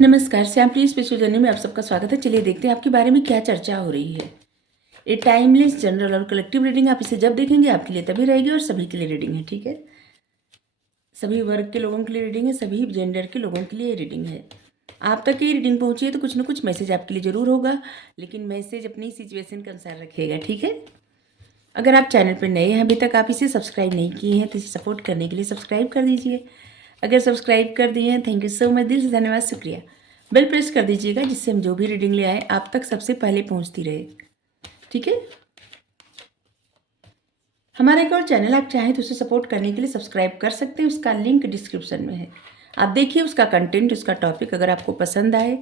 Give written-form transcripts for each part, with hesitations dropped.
नमस्कार, श्यामप्रिय spiritual journey में आप सबका स्वागत है। चलिए देखते हैं आपके बारे में क्या चर्चा हो रही है। ये टाइमलेस, जनरल और कलेक्टिव रीडिंग आप इसे जब देखेंगे आपके लिए तभी रहेगी और सभी के लिए रीडिंग है, ठीक है। सभी वर्ग के लोगों के लिए रीडिंग है, सभी जेंडर के लोगों के लिए रीडिंग है। आप तक ये रीडिंग पहुंची है तो कुछ ना कुछ मैसेज आपके लिए ज़रूर होगा, लेकिन मैसेज अपनी सिचुएशन के अनुसार रखिएगा, ठीक है। अगर आप चैनल पर नए हैं, अभी तक आप इसे सब्सक्राइब नहीं किए हैं तो इसे सपोर्ट करने के लिए सब्सक्राइब कर दीजिए। अगर सब्सक्राइब कर दिए हैं, थैंक यू सो मच, दिल से धन्यवाद, शुक्रिया। बेल प्रेस कर दीजिएगा जिससे हम जो भी रीडिंग ले आए आप तक सबसे पहले पहुंचती रहे, ठीक है। हमारा एक और चैनल आप चाहें तो उसे सपोर्ट करने के लिए सब्सक्राइब कर सकते हैं, उसका लिंक डिस्क्रिप्शन में है। आप देखिए उसका कंटेंट, उसका टॉपिक अगर आपको पसंद आए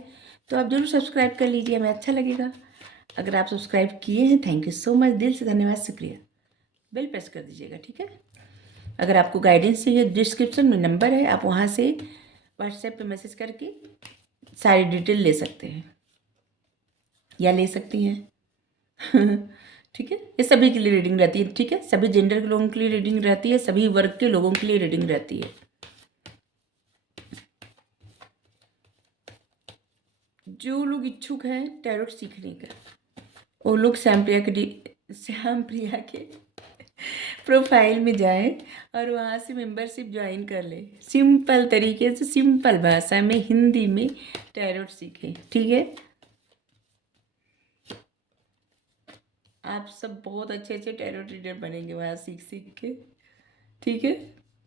तो आप जरूर सब्सक्राइब कर लीजिए, हमें अच्छा लगेगा। अगर आप सब्सक्राइब किए हैं, थैंक यू सो मच, दिल से धन्यवाद, शुक्रिया। बेल प्रेस कर दीजिएगा, ठीक है। अगर आपको गाइडेंस चाहिए, डिस्क्रिप्शन में नंबर है, आप वहाँ से व्हाट्सएप पे मैसेज करके सारी डिटेल ले सकते हैं या ले सकती हैं। ठीक है, ये सभी के लिए रीडिंग रहती है, ठीक है। सभी जेंडर के लोगों के लिए रीडिंग रहती है, सभी वर्ग के लोगों के लिए रीडिंग रहती है। जो लोग इच्छुक हैं टैरोट सीखने का, वो लोग श्याम प्रिया के प्रोफाइल में जाए और वहाँ से मेंबरशिप ज्वाइन कर ले। सिंपल तरीके से, सिंपल भाषा में, हिंदी में टैरोट सीखें, ठीक है। आप सब बहुत अच्छे अच्छे टैरोट रीडर बनेंगे वहाँ सीख सीख के, ठीक है।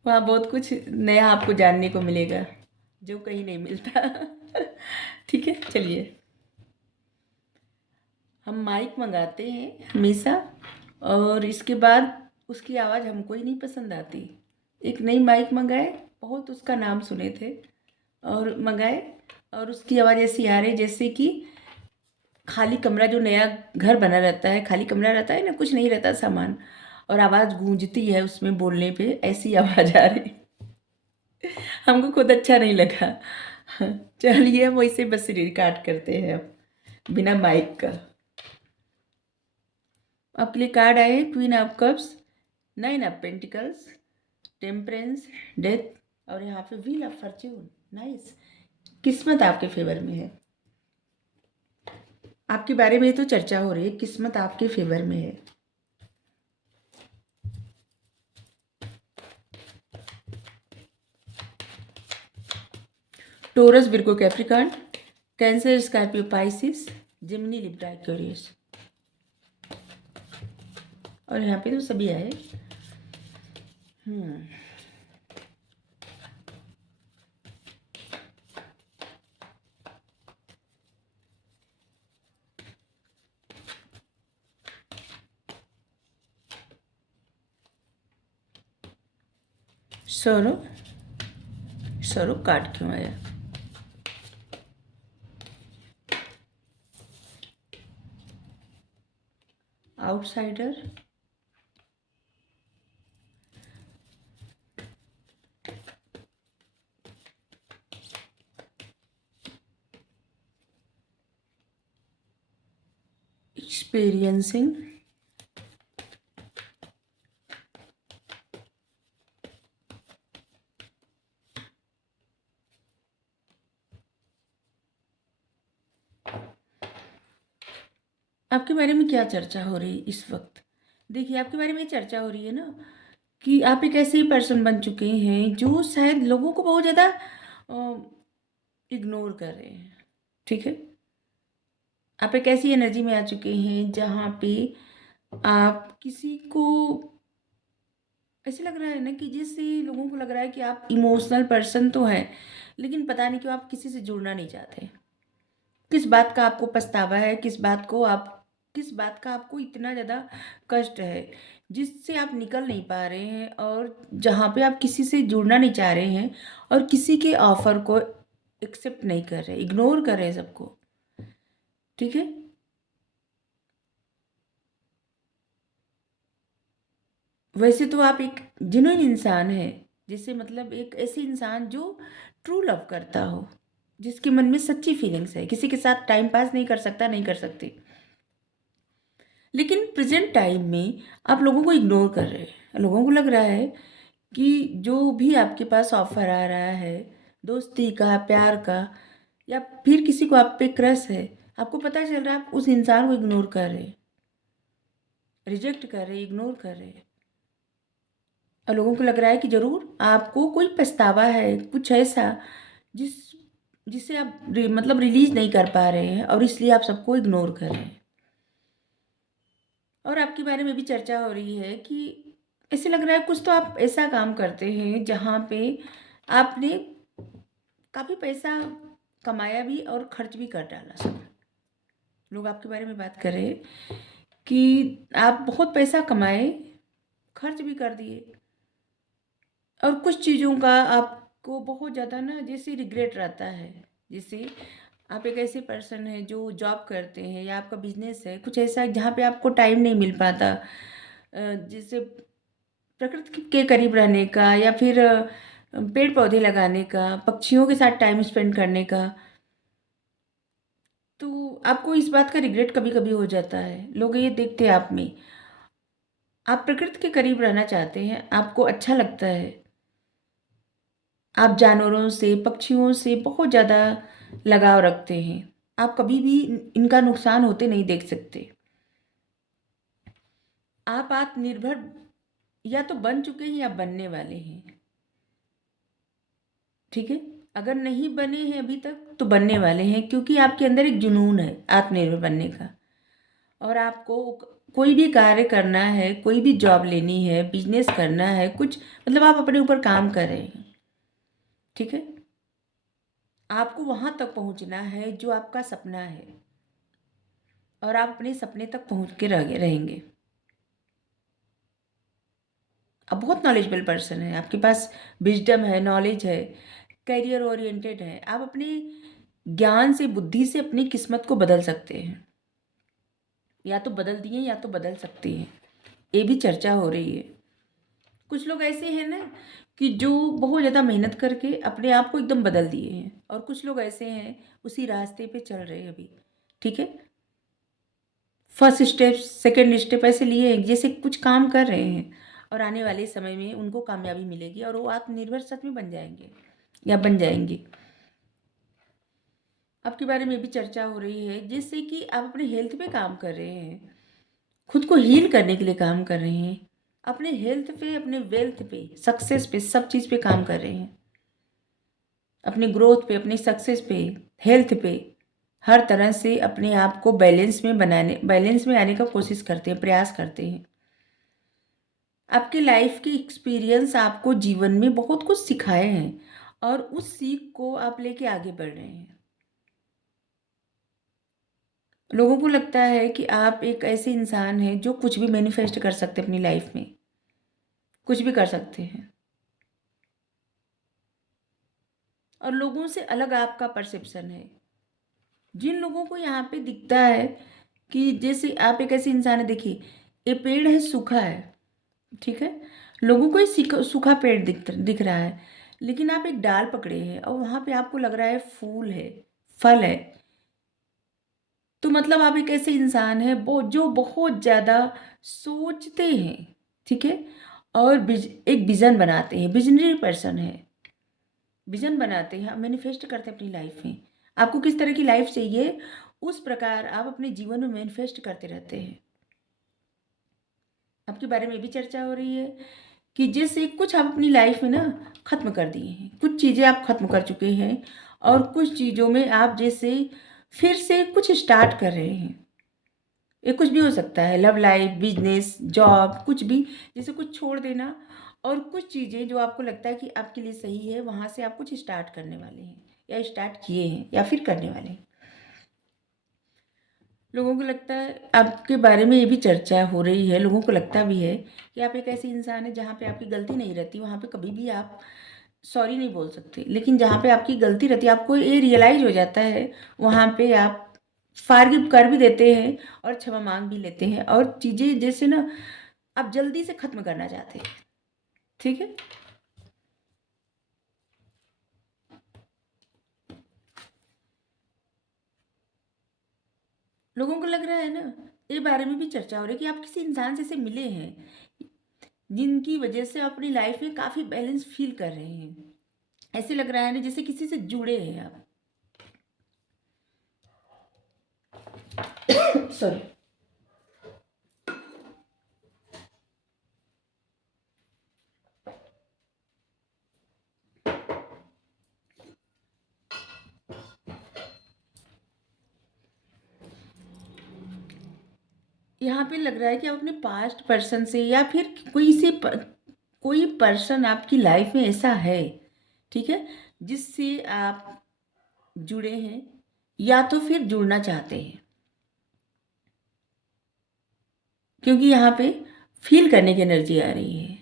वहाँ बहुत कुछ नया आपको जानने को मिलेगा जो कहीं नहीं मिलता। ठीक है, चलिए। हम माइक मंगाते हैं हमेशा और इसके बाद उसकी आवाज़ हमको ही नहीं पसंद आती। एक नई माइक मंगाए, बहुत उसका नाम सुने थे और मंगाए, और उसकी आवाज़ ऐसी आ रही जैसे कि खाली कमरा, जो नया घर बना रहता है, खाली कमरा रहता है ना, कुछ नहीं रहता सामान, और आवाज़ गूंजती है उसमें बोलने पे, ऐसी आवाज़ आ रही। हमको खुद अच्छा नहीं लगा। चलिए हम वैसे बस रिकॉर्ड करते हैं अब बिना माइक का। आपके लिए कार्ड आए, queen of cups, nine of pentacles, temperance, death, और यहाँ पे व्हील ऑफ फॉर्च्यून। नाइस, किस्मत आपके फेवर में है। आपके बारे में तो चर्चा हो रही है, किस्मत आपके फेवर में है। Taurus, Virgo, Capricorn, Cancer, Scorpio, Pisces, Gemini, Libra, Aquarius, और यहाँ पे तो सभी आए। सरो, सरो कार्ड क्यों आया? आउटसाइडर, एक्सपीरियंसिंग, आपके बारे में क्या चर्चा हो रही है इस वक्त? देखिए, आपके बारे में चर्चा हो रही है ना कि आप एक ऐसे ही पर्सन बन चुके हैं जो शायद लोगों को बहुत ज़्यादा इग्नोर कर रहे हैं, ठीक है। आप एक ऐसी एनर्जी में आ चुके हैं जहाँ पे आप किसी को, ऐसे लग रहा है ना कि जिससे लोगों को लग रहा है कि आप इमोशनल पर्सन तो हैं, लेकिन पता नहीं क्यों आप किसी से जुड़ना नहीं चाहते। किस बात का आपको पछतावा है, किस बात का आपको इतना ज़्यादा कष्ट है जिससे आप निकल नहीं पा रहे हैं, और जहाँ पे आप किसी से जुड़ना नहीं चाह रहे हैं और किसी के ऑफर को एक्सेप्ट नहीं कर रहे, इग्नोर कर रहे हैं सबको, ठीक है। वैसे तो आप एक जेन्युइन इंसान हैं, जिससे मतलब एक ऐसी इंसान जो ट्रू लव करता हो, जिसके मन में सच्ची फीलिंग्स है, किसी के साथ टाइम पास नहीं कर सकता, नहीं कर सकती, लेकिन प्रेजेंट टाइम में आप लोगों को इग्नोर कर रहे हैं। लोगों को लग रहा है कि जो भी आपके पास ऑफर आ रहा है, दोस्ती का, प्यार का, या फिर किसी को आप पे क्रश है, आपको पता चल रहा है आप उस इंसान को इग्नोर कर रहे हैं, रिजेक्ट कर रहे हैं, इग्नोर कर रहे हैं, और लोगों को लग रहा है कि ज़रूर आपको कोई पछतावा है, कुछ ऐसा जिस जिसे आप मतलब रिलीज नहीं कर पा रहे हैं, और इसलिए आप सबको इग्नोर कर रहे हैं। और आपके बारे में भी चर्चा हो रही है कि ऐसे लग रहा है कुछ तो आप ऐसा काम करते हैं जहाँ पे आपने काफ़ी पैसा कमाया भी और खर्च भी कर डाला सब। लोग आपके बारे में बात कर रहे हैं कि आप बहुत पैसा कमाए, खर्च भी कर दिए, और कुछ चीज़ों का आपको बहुत ज़्यादा ना जैसे रिग्रेट रहता है। जैसे आप एक ऐसे पर्सन हैं जो जॉब करते हैं या आपका बिजनेस है, कुछ ऐसा जहाँ पे आपको टाइम नहीं मिल पाता, जैसे प्रकृति के करीब रहने का, या फिर पेड़ पौधे लगाने का, पक्षियों के साथ टाइम स्पेंड करने का। तो आपको इस बात का रिग्रेट कभी कभी हो जाता है, लोग ये देखते हैं आप में, आप प्रकृति के करीब रहना चाहते हैं, आपको अच्छा लगता है, आप जानवरों से, पक्षियों से बहुत ज़्यादा लगाव रखते हैं, आप कभी भी इनका नुकसान होते नहीं देख सकते। आप आत्मनिर्भर या तो बन चुके हैं या बनने वाले हैं, ठीक है। अगर नहीं बने हैं अभी तक तो बनने वाले हैं, क्योंकि आपके अंदर एक जुनून है आत्मनिर्भर बनने का। और आपको कोई भी कार्य करना है, कोई भी जॉब लेनी है, बिजनेस करना है, कुछ मतलब आप अपने ऊपर काम कर रहे हैं, ठीक है। आपको वहाँ तक पहुँचना है जो आपका सपना है, और आप अपने सपने तक पहुँच के रहेंगे। आप बहुत नॉलेजेबल पर्सन है, आपके पास विजडम है, नॉलेज है, करियर ओरिएंटेड है, आप अपने ज्ञान से, बुद्धि से अपनी किस्मत को बदल सकते हैं, या तो बदल दिए या तो बदल सकते हैं। ये भी चर्चा हो रही है। कुछ लोग ऐसे हैं ना कि जो बहुत ज़्यादा मेहनत करके अपने आप को एकदम बदल दिए हैं, और कुछ लोग ऐसे हैं उसी रास्ते पे चल रहे हैं अभी, ठीक है। फर्स्ट स्टेप, सेकंड स्टेप ऐसे लिए हैं जैसे कुछ काम कर रहे हैं, और आने वाले समय में उनको कामयाबी मिलेगी और वो आत्मनिर्भर सच में बन जाएंगे या बन जाएंगे। आपके बारे में भी चर्चा हो रही है, जिससे कि आप अपने हेल्थ पे काम कर रहे हैं, खुद को हील करने के लिए काम कर रहे हैं, अपने हेल्थ पे, अपने वेल्थ पे, सक्सेस पे, सब चीज़ पे काम कर रहे हैं, अपने ग्रोथ पे, अपनी सक्सेस पे, हेल्थ पे, हर तरह से अपने आप को बैलेंस में आने का कोशिश करते हैं, प्रयास करते हैं। आपके लाइफ के एक्सपीरियंस आपको जीवन में बहुत कुछ सिखाए हैं, और उस सीख को आप लेके आगे बढ़ रहे हैं। लोगों को लगता है कि आप एक ऐसे इंसान हैं जो कुछ भी मैनिफेस्ट कर सकते हैं अपनी लाइफ में, कुछ भी कर सकते हैं, और लोगों से अलग आपका परसेप्शन है। जिन लोगों को यहाँ पे दिखता है कि जैसे आप एक ऐसे इंसान है, देखिए ये पेड़ है, सूखा है, ठीक है। लोगों को ये सूखा पेड़ दिख रहा है, लेकिन आप एक डाल पकड़े हैं और वहाँ पे आपको लग रहा है फूल है, फल है। तो मतलब आप एक ऐसे इंसान हैं वो जो बहुत ज़्यादा सोचते हैं, ठीक है, और एक विज़न बनाते हैं, विजनरी पर्सन है, विज़न बनाते हैं, मैनिफेस्ट करते हैं अपनी लाइफ में। आपको किस तरह की लाइफ चाहिए, उस प्रकार आप अपने जीवन में मैनिफेस्ट करते रहते हैं। आपके बारे में भी चर्चा हो रही है कि जैसे कुछ आप अपनी लाइफ में ना ख़त्म कर दिए हैं, कुछ चीज़ें आप ख़त्म कर चुके हैं, और कुछ चीज़ों में आप जैसे फिर से कुछ स्टार्ट कर रहे हैं। ये कुछ भी हो सकता है, लव लाइफ, बिजनेस, जॉब, कुछ भी, जैसे कुछ छोड़ देना, और कुछ चीज़ें जो आपको लगता है कि आपके लिए सही है, वहाँ से आप कुछ स्टार्ट करने वाले हैं, या स्टार्ट किए हैं, या फिर करने वाले हैं। लोगों को लगता है आपके बारे में ये भी चर्चा हो रही है, लोगों को लगता भी है कि आप एक ऐसी इंसान है जहाँ पे आपकी गलती नहीं रहती, वहाँ पे कभी भी आप सॉरी नहीं बोल सकते, लेकिन जहाँ पे आपकी गलती रहती है, आपको ये रियलाइज हो जाता है, वहाँ पे आप फारगिव कर भी देते हैं और क्षमा मांग भी लेते हैं, और चीज़ें जैसे ना आप जल्दी से ख़त्म करना चाहते हैं, ठीक है। लोगों को लग रहा है ना, ये बारे में भी चर्चा हो रही है कि आप किसी इंसान से मिले हैं जिनकी वजह से आप अपनी लाइफ में काफ़ी बैलेंस फील कर रहे हैं। ऐसे लग रहा है ना जैसे किसी से जुड़े हैं आप, सॉरी। यहाँ पे लग रहा है कि आप अपने पास्ट पर्सन से या फिर कोई पर्सन आपकी लाइफ में ऐसा है, ठीक है, जिससे आप जुड़े हैं या तो फिर जुड़ना चाहते हैं, क्योंकि यहाँ पे फील करने की एनर्जी आ रही है,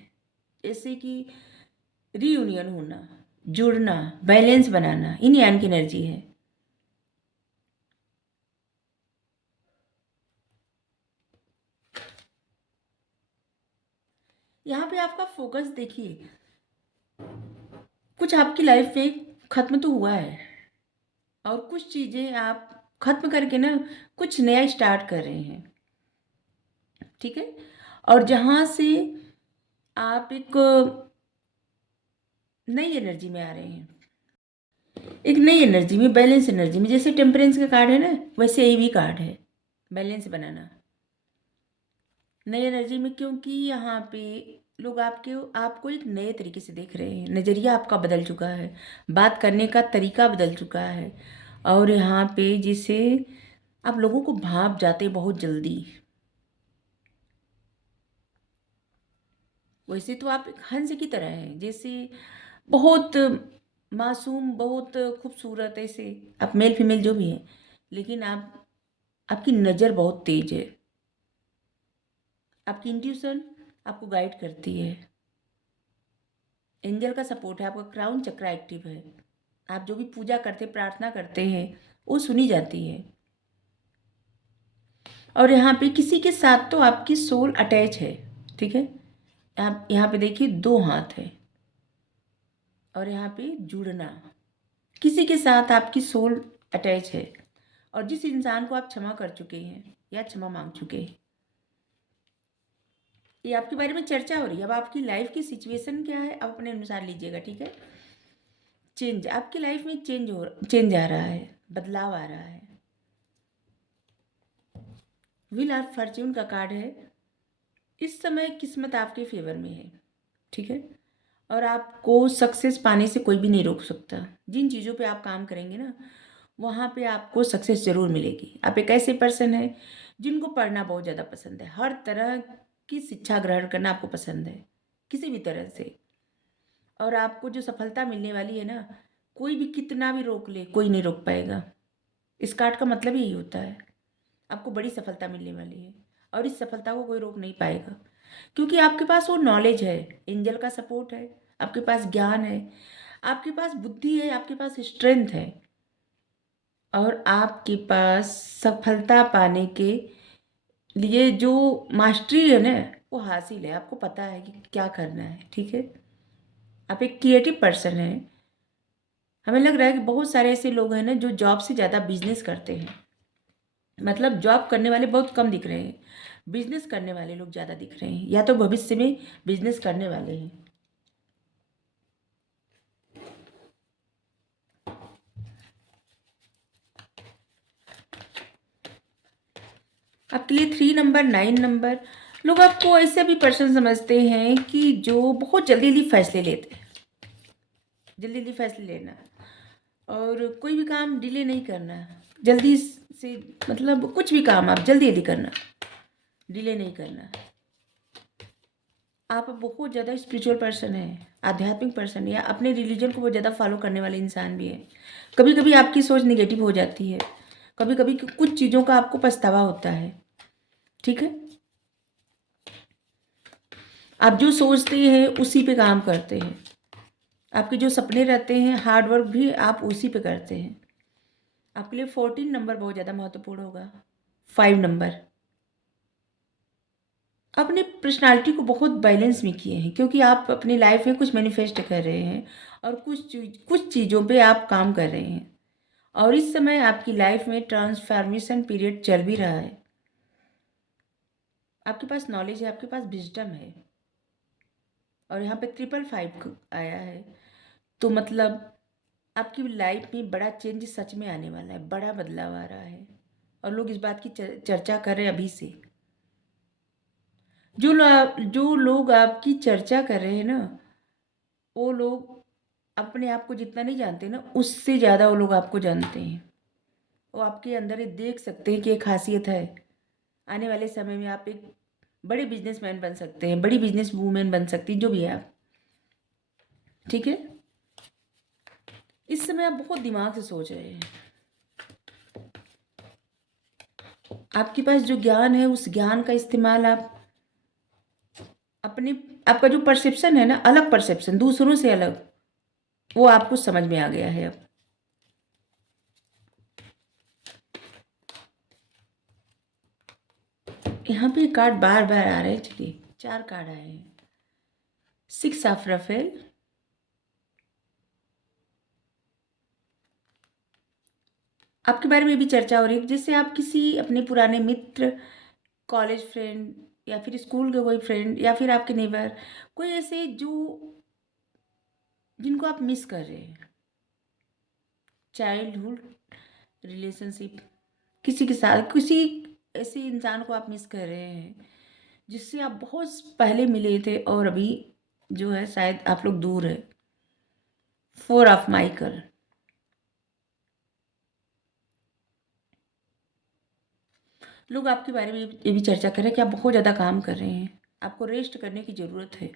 जैसे कि रीयूनियन होना, जुड़ना, बैलेंस बनाना, इन यान की एनर्जी है। यहाँ पे आपका फोकस देखिए, कुछ आपकी लाइफ में खत्म तो हुआ है और कुछ चीज़ें आप खत्म करके ना कुछ नया स्टार्ट कर रहे हैं, ठीक है। और जहाँ से आप एक नई एनर्जी में आ रहे हैं, एक नई एनर्जी में, बैलेंस एनर्जी में, जैसे टेम्परेंस का कार्ड है ना, वैसे ये भी कार्ड है बैलेंस बनाना, नई एनर्जी में। क्योंकि यहाँ पे लोग आपको एक नए तरीके से देख रहे हैं, नज़रिया आपका बदल चुका है, बात करने का तरीका बदल चुका है, और यहाँ पे जिसे आप लोगों को भाप जाते बहुत जल्दी। वैसे तो आप एक हंस की तरह हैं, जैसे बहुत मासूम, बहुत खूबसूरत, ऐसे आप मेल फीमेल जो भी हैं, लेकिन आपकी नज़र बहुत तेज है, आपकी इंट्यूशन आपको गाइड करती है, एंजल का सपोर्ट है, आपका क्राउन चक्र एक्टिव है, आप जो भी पूजा करते, प्रार्थना करते हैं, वो सुनी जाती है। और यहाँ पे किसी के साथ तो आपकी सोल अटैच है, ठीक है। आप यहाँ पे देखिए 2 हाथ है, और यहाँ पे जुड़ना, किसी के साथ आपकी सोल अटैच है, और जिस इंसान को आप क्षमा कर चुके हैं या क्षमा मांग चुके हैं, ये आपके बारे में चर्चा हो रही है। अब आपकी लाइफ की सिचुएशन क्या है, आप अपने अनुसार लीजिएगा, ठीक है। चेंज, आपकी लाइफ में चेंज आ रहा है, बदलाव आ रहा है। व्हील ऑफ फॉर्च्यून का कार्ड है, इस समय किस्मत आपके फेवर में है, ठीक है। और आपको सक्सेस पाने से कोई भी नहीं रोक सकता। जिन चीज़ों पे आप काम करेंगे ना, वहाँ पे आपको सक्सेस ज़रूर मिलेगी। आप एक ऐसे पर्सन हैं जिनको पढ़ना बहुत ज़्यादा पसंद है, हर तरह की शिक्षा ग्रहण करना आपको पसंद है, किसी भी तरह से। और आपको जो सफलता मिलने वाली है ना, कोई भी कितना भी रोक ले, कोई नहीं रोक पाएगा। इस कार्ड का मतलब यही होता है, आपको बड़ी सफलता मिलने वाली है, और इस सफलता को कोई रोक नहीं पाएगा, क्योंकि आपके पास वो नॉलेज है, एंजल का सपोर्ट है, आपके पास ज्ञान है, आपके पास बुद्धि है, आपके पास स्ट्रेंथ है, और आपके पास सफलता पाने के लिए जो मास्टरी है ना, वो हासिल है। आपको पता है कि क्या करना है, ठीक है। आप एक क्रिएटिव पर्सन हैं। हमें लग रहा है कि बहुत सारे ऐसे लोग हैं ना जो जॉब से ज़्यादा बिजनेस करते हैं, मतलब जॉब करने वाले बहुत कम दिख रहे हैं, बिजनेस करने वाले लोग ज़्यादा दिख रहे हैं, या तो भविष्य में बिजनेस करने वाले हैं। आपके लिए 3 नंबर, 9 नंबर, लोग आपको ऐसे भी पर्सन समझते हैं कि जो बहुत जल्दी जल्दी फैसले लेते हैं, जल्दी जल्दी फैसले लेना, और कोई भी काम डिले नहीं करना, जल्दी से, मतलब कुछ भी काम आप जल्दी जल्दी करना, डिले नहीं करना। आप बहुत ज़्यादा स्पिरिचुअल पर्सन हैं, आध्यात्मिक पर्सन है, या अपने रिलीजन को बहुत ज़्यादा फॉलो करने वाले इंसान भी हैं। कभी कभी आपकी सोच निगेटिव हो जाती है, कभी कभी कुछ चीज़ों का आपको पछतावा होता है, ठीक है। आप जो सोचते हैं उसी पे काम करते हैं, आपके जो सपने रहते हैं, हार्ड वर्क भी आप उसी पे करते हैं। आपके लिए 14 नंबर बहुत ज़्यादा महत्वपूर्ण होगा। 5 नंबर, अपने पर्सनालिटी को बहुत बैलेंस में किए हैं, क्योंकि आप अपनी लाइफ में कुछ मैनिफेस्ट कर रहे हैं, और कुछ चीज़ों पे आप काम कर रहे हैं, और इस समय आपकी लाइफ में ट्रांसफॉर्मेशन पीरियड चल भी रहा है। आपके पास नॉलेज है, आपके पास विजडम है, और यहाँ पे 555 आया है, तो मतलब आपकी लाइफ में बड़ा चेंज सच में आने वाला है, बड़ा बदलाव आ रहा है, और लोग इस बात की चर्चा कर रहे हैं अभी से। जो लोग आपकी चर्चा कर रहे हैं ना, वो लोग अपने आप को जितना नहीं जानते ना, उससे ज़्यादा वो लोग आपको जानते हैं। वो आपके अंदर ये देख सकते हैं कि एक खासियत है। आने वाले समय में आप एक बड़े बिजनेसमैन बन सकते हैं, बड़ी बिजनेस वूमेन बन सकती हैं, जो भी है आप। ठीक है, इस समय आप बहुत दिमाग से सोच रहे हैं। आपके पास जो ज्ञान है, उस ज्ञान का इस्तेमाल आप अपने, आपका जो परसेप्शन है ना, अलग परसेप्शन, दूसरों से अलग, वो आपको समझ में आ गया है अब। यहाँ पे कार्ड बार बार आ रहे हैं। चलिए, 4 कार्ड आए हैं। 6 ऑफ रफेल, आपके बारे में भी चर्चा हो रही है, जैसे आप किसी अपने पुराने मित्र, कॉलेज फ्रेंड, या फिर स्कूल के कोई फ्रेंड, या फिर आपके नेबर, कोई ऐसे जो जिनको आप मिस कर रहे हैं। चाइल्डहुड रिलेशनशिप, किसी के साथ, किसी ऐसे इंसान को आप मिस कर रहे हैं जिससे आप बहुत पहले मिले थे, और अभी जो है शायद आप लोग दूर है। 4 ऑफ माइकल, लोग आपके बारे में ये भी चर्चा कर रहे हैं कि आप बहुत ज़्यादा काम कर रहे हैं, आपको रेस्ट करने की ज़रूरत है,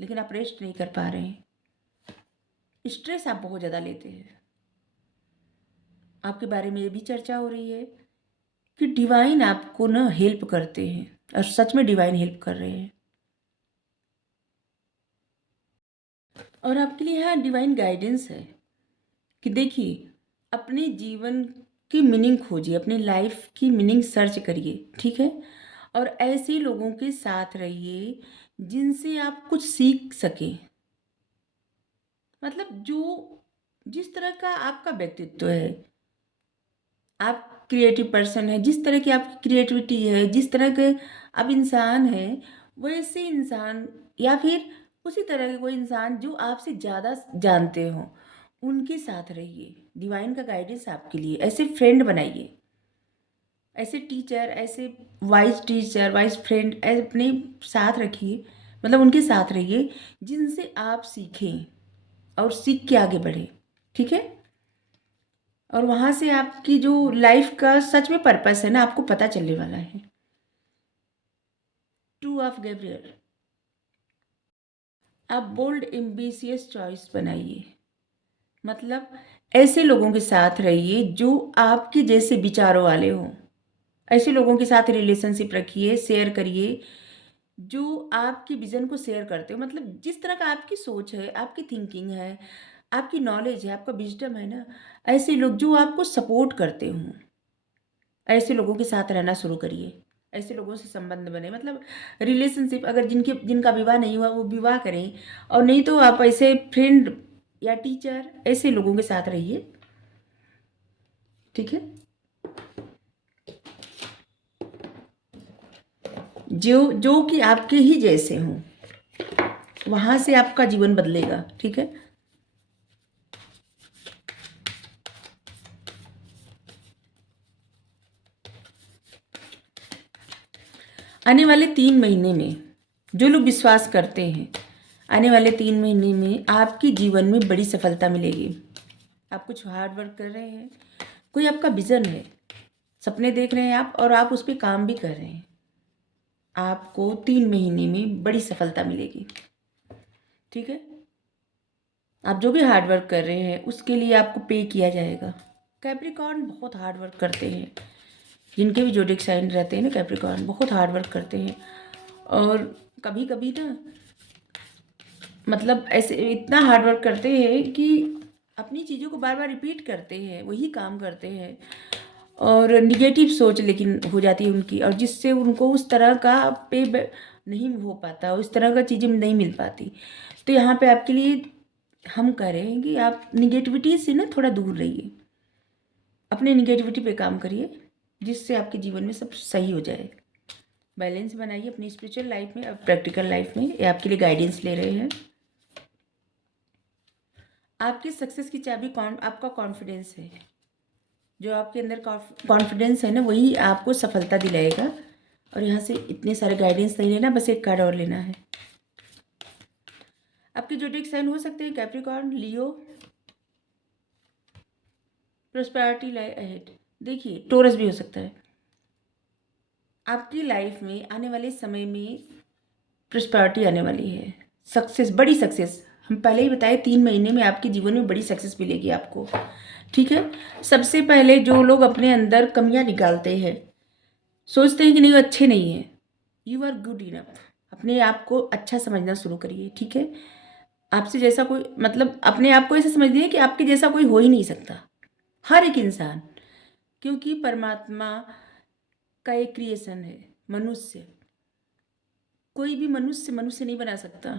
लेकिन आप रेस्ट नहीं कर पा रहे हैं। स्ट्रेस आप बहुत ज़्यादा लेते हैं। आपके बारे में ये भी चर्चा हो रही है कि डिवाइन आपको ना हेल्प करते हैं, और सच में डिवाइन हेल्प कर रहे हैं। और आपके लिए यहाँ डिवाइन गाइडेंस है कि देखिए, अपने जीवन की मीनिंग खोजिए, अपनी लाइफ की मीनिंग सर्च करिए। ठीक है, और ऐसे लोगों के साथ रहिए जिनसे आप कुछ सीख सकें। मतलब जो जिस तरह का आपका व्यक्तित्व है, आप क्रिएटिव पर्सन है, जिस तरह की आपकी क्रिएटिविटी है, जिस तरह के आप इंसान हैं, वैसे इंसान, या फिर उसी तरह के कोई इंसान जो आपसे ज़्यादा जानते हो, उनके साथ रहिए। डिवाइन का गाइडेंस आपके लिए, ऐसे फ्रेंड बनाइए, ऐसे टीचर, ऐसे वाइज टीचर, वाइज फ्रेंड अपने साथ रखिए। मतलब उनके साथ रहिए जिनसे आप सीखें और सीख के आगे बढ़े। ठीक है, और वहाँ से आपकी जो लाइफ का सच में पर्पस है ना, आपको पता चलने वाला है। 2 ऑफ गैब्रियल, आप बोल्ड एम्बिशियस चॉइस बनाइए। मतलब ऐसे लोगों के साथ रहिए जो आपके जैसे विचारों वाले हों। ऐसे लोगों के साथ रिलेशनशिप रखिए, शेयर करिए, जो आपकी विज़न को शेयर करते हो। मतलब जिस तरह का आपकी सोच है, आपकी थिंकिंग है, आपकी नॉलेज है, आपका विज़डम है ना, ऐसे लोग जो आपको सपोर्ट करते हों, ऐसे लोगों के साथ रहना शुरू करिए। ऐसे लोगों से संबंध बने, मतलब रिलेशनशिप, अगर जिनका विवाह नहीं हुआ वो विवाह करें, और नहीं तो आप ऐसे फ्रेंड या टीचर, ऐसे लोगों के साथ रहिए। ठीक है, जो कि आपके ही जैसे हों, वहाँ से आपका जीवन बदलेगा। ठीक है, आने वाले 3 महीने में जो लोग विश्वास करते हैं, आने वाले 3 महीने में आपके जीवन में बड़ी सफलता मिलेगी। आप कुछ हार्ड वर्क कर रहे हैं, कोई आपका विज़न है, सपने देख रहे हैं आप, और आप उस पर काम भी कर रहे हैं। आपको 3 महीने में बड़ी सफलता मिलेगी। ठीक है, आप जो भी हार्ड वर्क कर रहे हैं उसके लिए आपको पे किया जाएगा। कैप्रिकॉर्न बहुत हार्ड वर्क करते हैं, जिनके भी जोडिक साइन रहते हैं ना, कैप्रिकॉर्न बहुत हार्ड वर्क करते हैं। और कभी कभी ना, मतलब ऐसे इतना हार्ड वर्क करते हैं कि अपनी चीज़ों को बार बार रिपीट करते हैं, वही काम करते हैं, और निगेटिव सोच लेकिन हो जाती है उनकी, और जिससे उनको उस तरह का पे नहीं हो पाता, उस तरह का चीज़ें नहीं मिल पाती। तो यहाँ पे आपके लिए हम कह रहे हैं कि आप निगेटिविटी से ना थोड़ा दूर रहिए, अपने निगेटिविटी पे काम करिए, जिससे आपके जीवन में सब सही हो जाए। बैलेंस बनाइए अपनी स्पिरिचुअल लाइफ में और प्रैक्टिकल लाइफ में। ये आपके लिए गाइडेंस ले रहे हैं। आपकी सक्सेस की चाबी आपका कॉन्फिडेंस है। जो आपके अंदर कॉन्फिडेंस है ना, वही आपको सफलता दिलाएगा। और यहाँ से इतने सारे गाइडेंस नहीं लेना, बस एक कार्ड और लेना है। आपके ज़ोडिएक साइन हो सकते हैं कैप्रिकॉर्न, लियो, प्रोस्पेरिटी लाई अहेड। देखिए टोरस भी हो सकता है। आपकी लाइफ में आने वाले समय में प्रोस्पेरिटी आने वाली है, सक्सेस, बड़ी सक्सेस। हम पहले ही बताए 3 महीने में आपके जीवन में बड़ी सक्सेस मिलेगी आपको, ठीक है। सबसे पहले जो लोग अपने अंदर कमियां निकालते हैं, सोचते हैं कि नहीं वो अच्छे नहीं है, यू आर गुड इनफ। अपने आप को अच्छा समझना शुरू करिए, ठीक है। आपसे जैसा कोई, मतलब अपने आप को ऐसा समझिए कि आपके जैसा कोई हो ही नहीं सकता, हर एक इंसान, क्योंकि परमात्मा का एक क्रिएशन है मनुष्य। कोई भी मनुष्य मनुष्य नहीं बना सकता,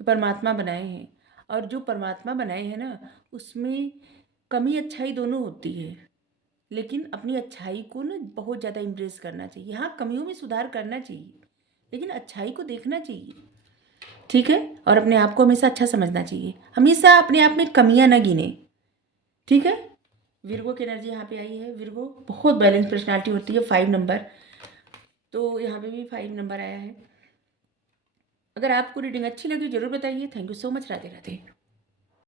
परमात्मा बनाए हैं। और जो परमात्मा बनाए हैं ना, उसमें कमी अच्छाई दोनों होती है, लेकिन अपनी अच्छाई को ना बहुत ज़्यादा इम्प्रेस करना चाहिए। हाँ, कमियों में सुधार करना चाहिए, लेकिन अच्छाई को देखना चाहिए, ठीक है। और अपने आप को हमेशा अच्छा समझना चाहिए, हमेशा अपने आप में कमियां ना गिने, ठीक है। विर्गो की एनर्जी यहाँ पे आई है। विर्गो बहुत बैलेंस पर्सनालिटी होती है, 5 नंबर, तो यहाँ पे भी 5 नंबर आया है। अगर आपको रीडिंग अच्छी लगी जरूर बताइए। Thank you so much. Radhe Radhe.